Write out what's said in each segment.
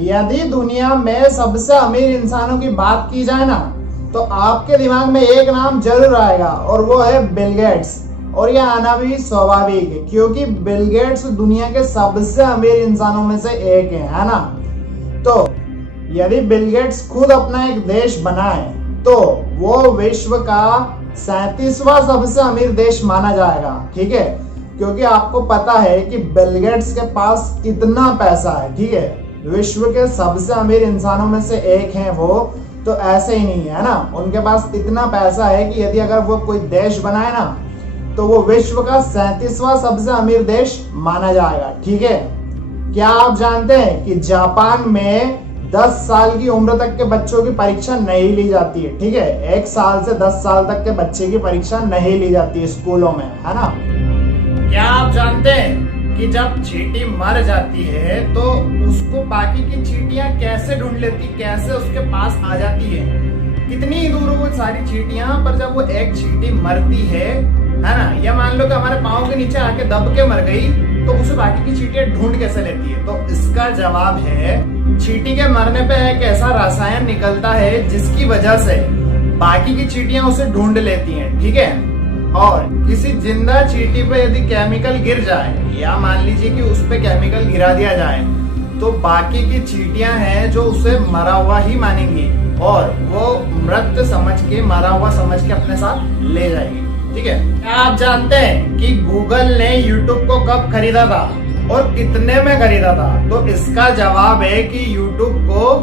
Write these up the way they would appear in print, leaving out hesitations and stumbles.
यदि दुनिया में सबसे अमीर इंसानों की बात की जाए ना, तो आपके दिमाग में एक नाम जरूर आएगा और वो है बिल गेट्स। और यह आना भी स्वाभाविक है, क्योंकि बिल गेट्स दुनिया के सबसे अमीर इंसानों में से एक है ना। तो यदि बिल गेट्स खुद अपना एक देश बनाए तो वो विश्व का 37वां सबसे अमीर देश माना जाएगा, ठीक है। क्योंकि आपको पता है कि बिल गेट्स के पास कितना पैसा है, ठीक है। विश्व के सबसे अमीर इंसानों में से एक हैं वो, तो ऐसे ही नहीं है ना। उनके पास इतना पैसा है कि यदि अगर वो कोई देश बनाए ना, तो वो विश्व का 37वां सबसे अमीर देश माना जाएगा, ठीक है। क्या आप जानते हैं कि जापान में 10 साल की उम्र तक के बच्चों की परीक्षा नहीं ली जाती है, ठीक है। 1 साल से 10 साल तक के बच्चे की परीक्षा नहीं ली जाती है स्कूलों में, है ना। क्या आप जानते हैं कि जब चींटी मर जाती है तो उसको बाकी की चींटियां कैसे ढूंढ लेती, कैसे उसके पास आ जाती है, कितनी ही दूर वो सारी चींटियां, पर जब वो एक चींटी मरती है ना, या मान लो कि हमारे पाँव के नीचे आके दब के मर गई, तो उसे बाकी की चींटियां ढूंढ कैसे लेती है। तो इसका जवाब है, चींटी के मरने पे एक ऐसा रसायन निकलता है जिसकी वजह से बाकी की चींटियां उसे ढूंढ लेती हैं, ठीक है। और किसी जिंदा चींटी पे यदि केमिकल गिर जाए, या मान लीजिए कि उस पे केमिकल गिरा दिया जाए, तो बाकी की चींटियां हैं जो उसे मरा हुआ ही मानेंगी और वो मृत समझ के, मरा हुआ समझ के अपने साथ ले जाएंगे, ठीक है। क्या आप जानते हैं कि गूगल ने यूट्यूब को कब खरीदा था और कितने में खरीदा था? तो इसका जवाब है कि यूट्यूब को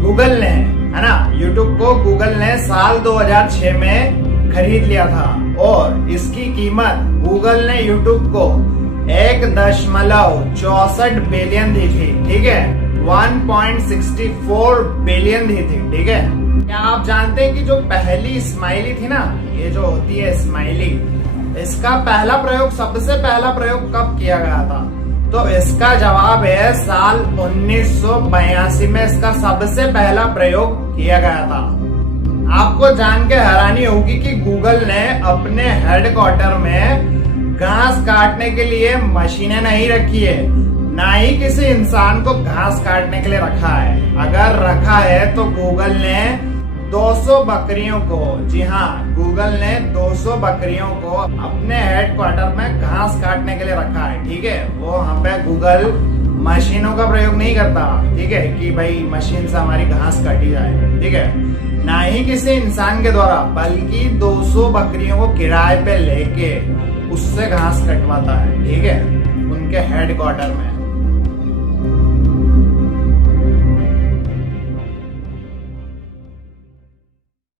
गूगल ने, है ना, यूट्यूब को गूगल ने साल 2006 में खरीद लिया था और इसकी कीमत गूगल ने यूट्यूब को 1.64 बिलियन दी थी, ठीक है। 1.64 बिलियन दी थी, ठीक है। क्या आप जानते हैं कि जो पहली स्माइली थी ना, ये जो होती है स्माइली, इसका पहला प्रयोग, सबसे पहला प्रयोग कब किया गया था? तो इसका जवाब है साल 1982 में इसका सबसे पहला प्रयोग किया गया था। आपको जान के हैरानी होगी कि गूगल ने अपने हेडक्वार्टर में घास काटने के लिए मशीनें नहीं रखी है, ना ही किसी इंसान को घास काटने के लिए रखा है। अगर रखा है तो गूगल ने 200 बकरियों को, जी हाँ, गूगल ने 200 बकरियों को अपने हेडक्वार्टर में घास काटने के लिए रखा है, ठीक है। वो वहां पे गूगल मशीनों का प्रयोग नहीं करता, ठीक है, कि भाई मशीन से हमारी घास काटी जाए, ठीक है, ना ही किसी इंसान के द्वारा, बल्कि 200 बकरियों को किराए पे लेके उससे घास कटवाता है, ठीक है, उनके हेडक्वार्टर में।